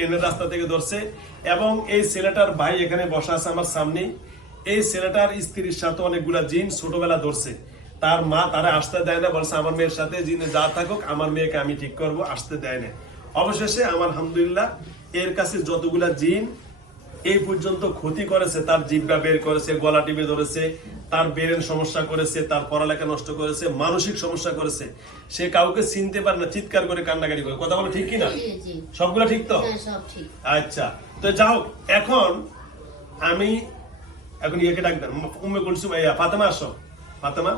ট্রেনের রাস্তা থেকে ধরছে। এবং এই ছেলেটার ভাই এখানে বসা আছে আমার সামনে। এই ছেলেটার স্ত্রীর সাথে অনেকগুলা জিন ছোটবেলা ধরছে। তার মা তারা আসতে দেয় না, বলছে, আমার মেয়ের সাথে জিনে যা থাকুক, আমার মেয়েকে আমি ঠিক করব, আসতে দেয় না। অবশেষে আমার আলহামদুলিল্লাহ, এর কাছে যতগুলা জিন এই পর্যন্ত ক্ষতি করেছে তার জিব্বা বের করেছে গলা টিপে ধরেছে তার বেরেন সমস্যা করেছে তার পড়ালেখা নষ্ট করেছে মানসিক সমস্যা করেছে। সে কাউকে চিনতে পারে না চিৎকার করে কান্নাকাটি করে। কথা বলো ঠিক কি না। সবগুলো ঠিক তো? হ্যাঁ আচ্ছা। তো যাও এখন আমি এখন ইয়েকে ডাকবেন উম্মে কুলসুম ইয়া ফাতেমা আসো। ফাতেমা।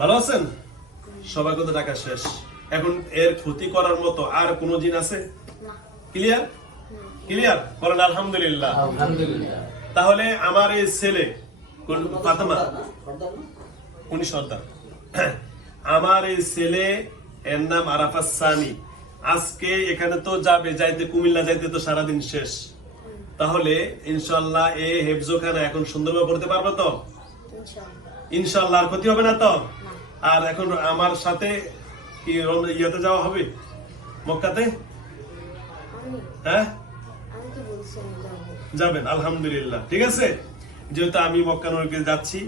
ভালো আছেন? সবাই কথা ডাকা শেষ। এখন এর ক্ষতি করার মতো আর কোন জিন আছে? ক্লিয়ার ক্লিয়ার বলেন আলহামদুলিল্লাহ। আলহামদুলিল্লাহ। তাহলে আমার এই ছেলে ফাতেমা? উনি সর্দার। আমার এই ছেলে এর নাম আরাফাত সানি। আজকে এখানে তো যাবে যাইতে কুমিল্লা যাইতে তো সারাদিন শেষ। তাহলে ইনশাল্লাহ এ হেফজোখানা এখন সুন্দরভাবে পড়তে পারবে তো? ইনশাল্লাহ। আর ক্ষতি হবে না তো? আর এখন আমার সাথে কি ইয়েতে যাওয়া হবে? মক্কাতে? হ্যাঁ? যাবেন আলহামদুলিল্লাহ। ঠিক আছে? যেহেতু আমি মক্কা নগরীতে যাচ্ছি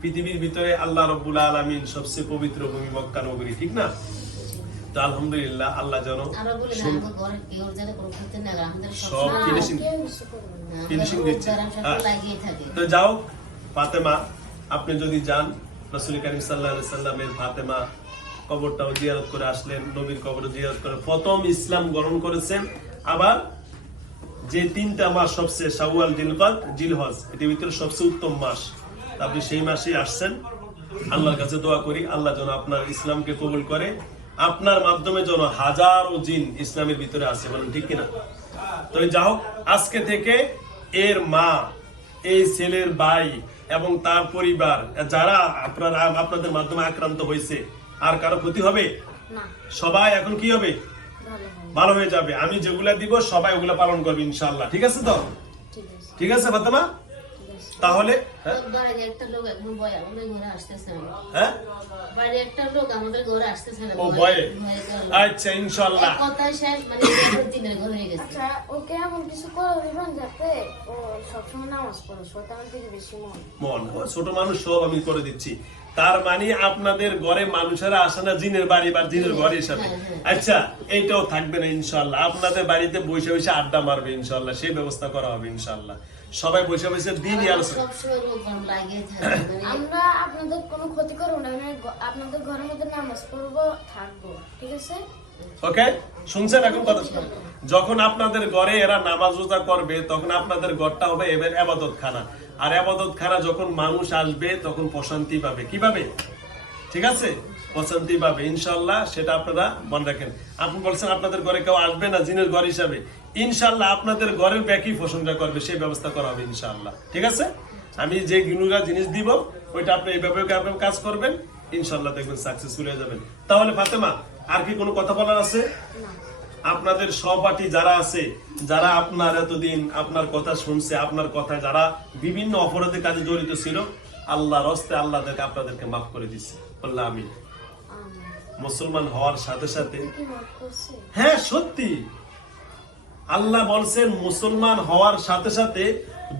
পৃথিবীর ভিতরে আল্লাহ রব্বুল আলমিন সবচেয়ে পবিত্র ভূমি মক্কা নগরী ঠিক না? তো আলহামদুলিল্লাহ আল্লাহ যেন সব ফিনিশিং ফিনিশিং দিচ্ছে। তো যাও ফাতেমা আপনি যদি যান রসুল করিম সাল্লাহ সাল্লামের ফাতেমা কবরটাও জিয়ারত করে আসলেন, নবীর কবর জিয়ারত করে। প্রথম ইসলাম গ্রহণ করেছেন আবার যে তিনটা মাস সবচেয়ে শাওয়াল জিলকাদ, জিলহজ, এটির ভিতরে সবচেয়ে উত্তম মাস। আপনি সেই মাসেই আসছেন। আল্লাহর কাছে দোয়া করি, আল্লাহ যেন আপনার ইসলামকে কবুল করে। আপনার মাধ্যমে যেন হাজারো জিন ইসলামের ভিতরে আছে বলেন ঠিক কিনা? তো যা হোক আজকে থেকে এর মা, এই ছেলের ভাই এবং তার পরিবার, যারা আপনারা, আপনাদের মাধ্যমে আক্রান্ত হয়েছে আর কারও ক্ষতি হবে? না। সবাই এখন কি হবে? ভালো হয়ে যাবে। আমি যেগুলা দিব সবাই ওগুলা পালন করবে ইনশাল্লাহ ঠিক আছে তো? ঠিক আছে। ঠিক ফাতেমা? তাহলে হ্যাঁ? হ্যাঁ। আচ্ছা ইনশাল্লাহ মানে হয়ে আচ্ছা মন। মন। ছোট মানুষ সব আমি করে দিচ্ছি। তার মানে আপনাদের ঘরে মানুষেরা আসে না জিনের বাড়ি বা জিনের ঘর হিসাবে। হ্যাঁ, হ্যাঁ। আচ্ছা এইটাও থাকবে না ইনশাল্লাহ। আপনাদের বাড়িতে বসে বসে আড্ডা মারবে ইনশাল্লাহ। সেই ব্যবস্থা করা হবে ইনশাল্লাহ। সবাই বসে বসে দিনই আমার আলোচনা সবসময় রোগ গরম লাগিয়ে থাকে আমরা আপনাদের কোনো ক্ষতি করব না আপনাদের ঘরের মধ্যে নামাজ পড়ব থাকব ঠিক আছে? ওকে শুনছেন এখন কথা? শুনুন যখন আপনাদের ঘরে এরা নামাজ রোজা করবে তখন আপনাদের ঘরটা হবে এবার আবাদত খানা আর আবাদত খানা যখন মানুষ আসবে, তখন প্রশান্তি পাবে। কি পাবে ঠিক আছে? প্রশান্তি পাবে, ইনশাল্লাহ, সেটা আপনারা মনে রাখেন। আপনি বলছেন আপনাদের ঘরে কেউ আসবে না, জিনের ঘর হিসাবে। ইনশাল্লাহ আপনাদের ঘরের ব্যাকই প্রশংসা করবে সেই ব্যবস্থা করা হবে, ইনশাল্লাহ। ঠিক আছে? আমি যে গুনুরা জিনিস দিব, ওইটা আপনি এইভাবে আপনি কাজ করবেন, ইনশাল্লাহ দেখবেন সাকসেসফুল হয়ে যাবেন। তাহলে ফাতেমা, আর কি কোনো কথা বলার আছে? আপনাদের সহপাঠী যারা আছে যারা আপনার এতদিন আপনার কথা শুনছে আপনার কথা যারা বিভিন্ন অপরাধে কাজে জড়িত ছিল আল্লাহর হস্তে আল্লাহ দেখে আপনাদেরকে মাফ করে দিচ্ছে। বললাম আমি মুসলমান হওয়ার সাথে সাথে হ্যাঁ সত্যি। আল্লাহ বলছেন মুসলমান হওয়ার সাথে সাথে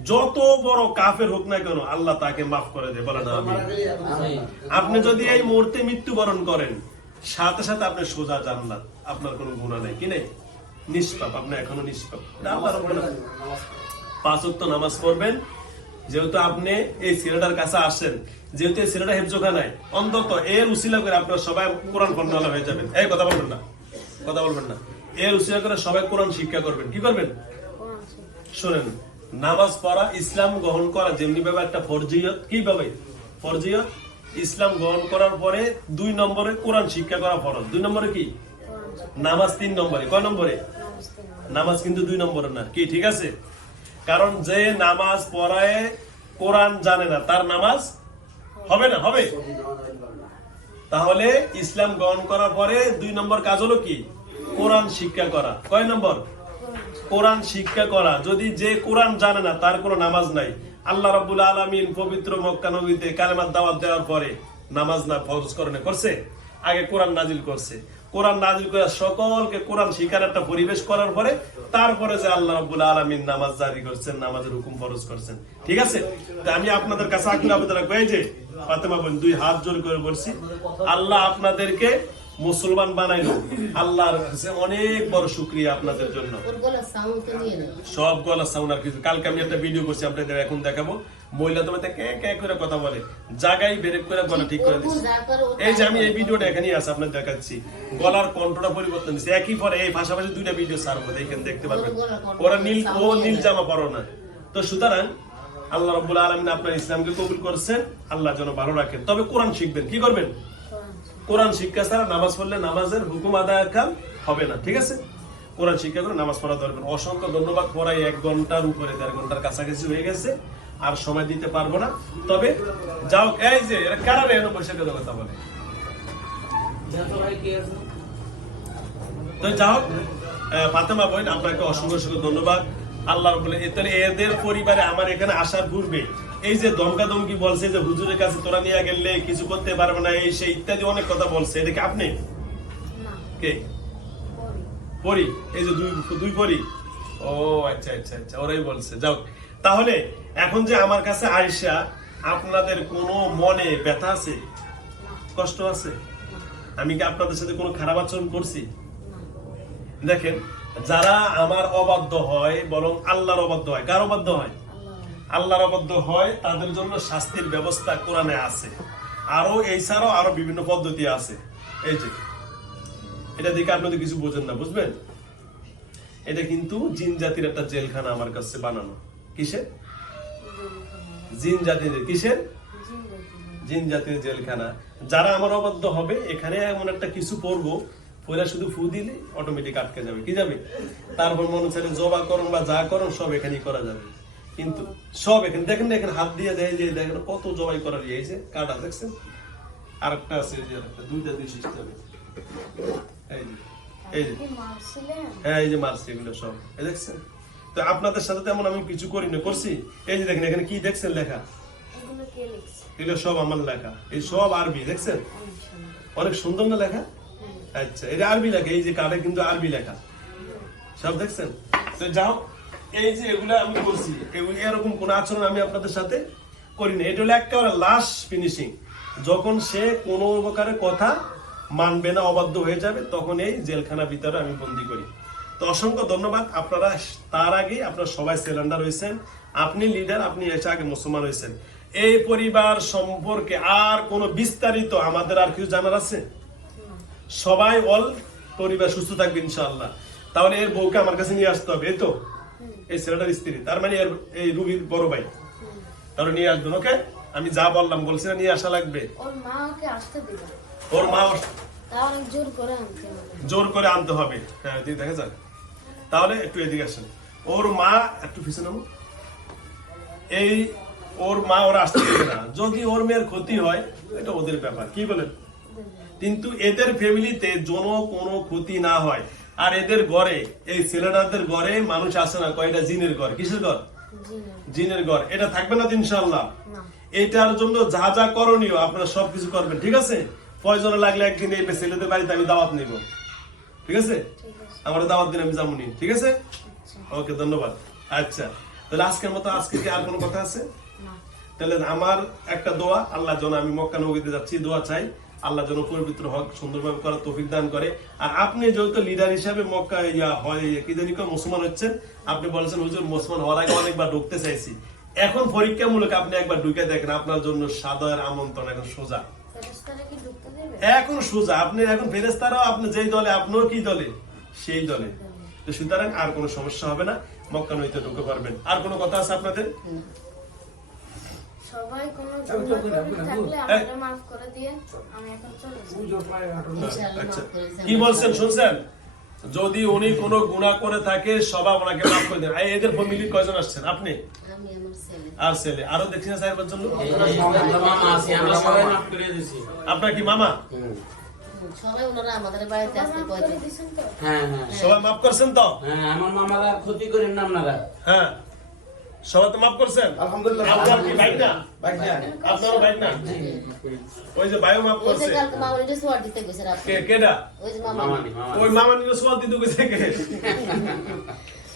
যত বড় কাফের হোক না কেন আল্লাহ তাকে মাফ করে দেয়। বলেন আমি আপনি যদি এই মুহূর্তে মৃত্যুবরণ করেন সাথে সাথে আপনি সোজা জান্নাত। আপনার কোনো গুণা নেই। কি নেই? নিষ্পাপ আপনি এখনও নিষ্পাপ। পাঁচ ওয়াক্ত নামাজ পড়বেন। যেহেতু আপনি এই ছেলেটার কাছে আসেন যেহেতু এই ছেলেটা হেফজোখা নাই অন্তত এর উসিলা করে আপনার সবাই কোরআন পণ্যওয়ালা হয়ে যাবেন। এই কথা বলবেন না। কথা বলবেন না। এর উসিলা করে সবাই কোরআন শিক্ষা করবেন। কি করবেন? শোনেন নামাজ পড়া ইসলাম গ্রহণ করা যেমনি ভাবে একটা ফরজিয়ত কীভাবে ফরজিয়ত ইসলাম গ্রহণ করার পরে দুই নম্বরে কোরআন শিক্ষা করা ফরজ। দুই নম্বরে কি। নামাজ তিন নম্বরে। কয় নম্বরে? নামাজ কিন্তু দুই নম্বরে না। কি, ঠিক আছে? কারণ যে নামাজ পড়ায় কোরআন জানে না, তার নামাজ হবে না, হবে? তাহলে ইসলাম গ্রহণ করার পরে দুই নম্বর কাজ হলো কি? কোরআন শিক্ষা করা। কয় নম্বর? কোরআন শিক্ষা করা। যদি যে কোরআন জানে না, তার কোনো নামাজ নাই। আল্লাহ রাব্বুল আলামিন পবিত্র মক্কা নবীতে কালেমার দাওয়াত দেওয়ার পরে নামাজ না ফরজ করে করছে? আগে কোরআন নাজিল করছে। কোরআন নাজির করে সকলকে কোরআন শিকার একটা পরিবেশ করার পরে তারপরে যে আল্লাহ রাব্বুল আলমিন নামাজ জারি করছেন, নামাজের হুকুম ফরজ করছেন। ঠিক আছে? আমি আপনাদের কাছে আকুল আবেদন রাখব, এই যে ফাতেমা দুই হাত জোর করে বলছি, আল্লাহ আপনাদেরকে মুসলমান বানাইলো। আল্লাহর কাছে অনেক বড় শুকরিয়া আপনাদের জন্য। সব গলা সাউন্ড আর কিছু। কালকে আমি একটা ভিডিও করছি আপনাদের এখন দেখাবো। মহিলা তোমাতে কে কে করে কথা বলে। জায়গায় বেরেক করে গলা ঠিক করে দিচ্ছে এই যে আমি এই ভিডিওটা এখানেই আছে আপনার দেখাচ্ছি। গলার কণ্ঠটা পরিবর্তন দিচ্ছে একই পরে এই পাশাপাশি দুইটা ভিডিও ছাড়বো দেখেন দেখতে পারবেন। ওরা নীল ও নীল জামা পরো না। তো সুতরাং আল্লাহ রাব্বুল আলামিন আপনার ইসলামকে কবুল করছেন আল্লাহ যেন ভালো রাখেন। তবে কোরআন শিখবেন। কি করবেন? কোরআন শিক্ষা ছাড়া নামাজ পড়লে নামাজের হুকুম আদায় কাল হবে না ঠিক আছে? কোরআন শিক্ষা করে নামাজ পড়া দরকার অসংখ্য ধন্যবাদ পড়াই এক ঘণ্টার উপরে দেড় ঘণ্টার কাছাকাছি হয়ে গেছে আর সময় দিতে পারব না। তবে যাও এই যে এরা কারা রে? এনে বসে কথা বলে। তো আহ, ফাতেমা বোন আপনাকে অসংখ্য ধন্যবাদ। আল্লাহর বলে এদের পরিবারে আমার এখানে আসার পূর্বে এই যে দমকা দমকি বলছে যে হুজুরের কাছে তোরা নিয়ে গেলে কিছু করতে পারবে না এই সেই ইত্যাদি অনেক কথা বলছে। এটা কি আপনি? কে? পরি। এই যে দুই দুই পরি? ও আচ্ছা আচ্ছা আচ্ছা ওরাই বলছে। যাও। তাহলে এখন যে আমার কাছে আয়সা আপনাদের কোনো মনে ব্যথা আছে? কষ্ট আছে? আমি কি আপনাদের সাথে কোনো খারাপ আচরণ করছি? দেখেন যারা আমার অবাধ্য হয় বরং আল্লাহর অবাধ্য হয় কার অবাধ্য হয়? আল্লাহর অবাধ্য হয়, তাদের জন্য শাস্তির ব্যবস্থা কোরআনে আছে। আরও এই ছাড়াও আরও বিভিন্ন পদ্ধতি আছে। এই যে, এটা দেখে আপনাদের কিছু বোঝেন না, বুঝবেন? এটা কিন্তু জিন জাতির একটা জেলখানা আমার কাছে বানানো। কিসের? জিন জাতির কিসের? জিন জাতির জেলখানা। যারা আমার অবাধ্য হবে, এখানে এমন একটা কিছু পড়ব ওরা শুধু ফু দিলে অটোমেটিক আটকে যাবে। কি যাবে? তারপর মনে হচ্ছে জবা করণ বা যা করণ সব এখানেই করা যাবে। কিন্তু সব এখানে দেখেন না এখানে হাত দিয়ে দেয় যে দেখেন কত জবাই করার ইয়ে হয়েছে কাটা দেখছেন? আরেকটা আছে যে আরেকটা। দুইটা দুই সিস্টেমে এই যে এই যে। হ্যাঁ এই যে মারছি এগুলো সব। এই দেখছেন? তো আপনাদের সাথে তেমন আমি কিছু করি না করছি। এই যে দেখেন এখানে কি দেখছেন লেখা? এগুলো সব আমার লেখা। এই সব আরবি দেখছেন? অনেক সুন্দর অনেক সুন্দর না লেখা? আচ্ছা এটা আরবি লেখা এই যে কার্ডে কিন্তু আরবি লেখা। সব দেখছেন? তো যাও এই যে এগুলো আমি করছি এগুলো এরকম কোন আচরণ আমি আপনাদের সাথে করি না এটা হলো একেবারে লাস্ট ফিনিশিং যখন সে কোনো প্রকারের কথা মানবে না, অবাধ্য হয়ে যাবে, তখন এই জেলখানা ভিতরে আমি বন্দি করি। তো অসংখ্য ধন্যবাদ। আপনারা তার আগে আপনারা সবাই সিলিন্ডার হয়েছেন। আপনি লিডার আপনি এসে আগে মুসলমান হয়েছেন। এই পরিবার সম্পর্কে আর কোনো বিস্তারিত আমাদের আর কিছু জানার আছে? সবাই অল পরিবার সুস্থ থাকবে ইনশাআল্লাহ। তাহলে এর বউকে আমার কাছে নিয়ে আসতে হবে, এই তো? এই ছেলেটার স্ত্রী। তার মানে এর এই রুগীর বড় ভাই। তাহলে নিয়ে আসবেন ওকে? আমি যা বললাম বলছি না নিয়ে আসা লাগবে। ওর মা ওকে আসতে দিবে। ওর মা জোর করে আনতে হবে। জোর করে আনতে হবে। হ্যাঁ দেখা যাক। তাহলে একটু এদিকে আসেন। ওর মা একটু পিছনে। এই ওর মা ওরা আসতে দেবে না। যদি ওর মেয়ের ক্ষতি হয় এটা ওদের ব্যাপার। কি বলেন? কিন্তু এদের ফ্যামিলিতে যেন কোনো ক্ষতি না হয়। আর এদের ঘরে এই ছেলেটাদের ঘরে মানুষ আসে না কয়টা? জিনের ঘর কিসের ঘর জিনের ঘর এটা থাকবে না ইনশাল্লাহ এটার জন্য যা যা করণীয় আপনারা সবকিছু করবেন ঠিক আছে? প্রয়োজন লাগলে একদিন এই ছেলেদের বাড়িতে আমি দাওয়াত নিব। ঠিক আছে? আমার দাওয়াত দিন আমি যাবনি। ঠিক আছে? আচ্ছা। ওকে ধন্যবাদ। আচ্ছা। তাহলে আজকের মতো আজকে কি আর কোনো কথা আছে? তাহলে আমার একটা দোয়া আল্লাহ জন আমি মক্কা নবীতে যাচ্ছি দোয়া চাই। আল্লাহ যেন পবিত্র হক সুন্দরভাবে করার তৌফিক দান করে। আর আপনি যেহেতু লিডার হিসাবে মক্কা ইয়া হয় কি জানি মুসলমান হচ্ছেন আপনি বলেছেন হুজুর মুসলমান হওয়ার আগে অনেকবার ঢুকতে চাইছি। এখন পরীক্ষামূলক আপনি একবার ঢুকে দেখেন আপনার জন্য সাদর আমন্ত্রণ এখন সোজা। এখন সোজা। আপনি এখন ফেরেস্তারাও আপনি যেই দলে আপনিও কি দলে? সেই দলে। তো সুতরাং আর কোনো সমস্যা হবে না। মক্কা নইতে ঢুকে পারবেন। আর কোনো কথা আছে আপনাদের? সবাই কোনো থাকলে আমাকে মাফ করে দিয়ে আমি এখন চলে আচ্ছা করে দেন। কি বলছেন শুনছেন? যদি উনি কোনো গুণা করে থাকে সবাই ওনাকে মাফ করে দেন এদের ফ্যামিলি কয়জন আসছেন? আপনি? আমি আমার ছেলে। আর ছেলে। আরও দেখছি না সাহেবের জন্য আপনার কি মামা? সবাই ওনারা আমাদের বাড়িতে আসতে হ্যাঁ হ্যাঁ। সবাই মাফ করছেন তো? হ্যাঁ আমার মামারা ক্ষতি করেন না আপনারা। হ্যাঁ। সবাই তো মাফ করছেন? আলহামদুলিল্লাহ। আপনার কি বাইক না? বাইক না। আপনারও বাইক না? ওই যে ভাইও মাফ করছে। কালকে মামনিটা সোয়ার দিতে গেছে কে কেডা? ওই যে মামা মামানি মামানি ওই মামা নিলে সোয়াল দিতে গেছে কে?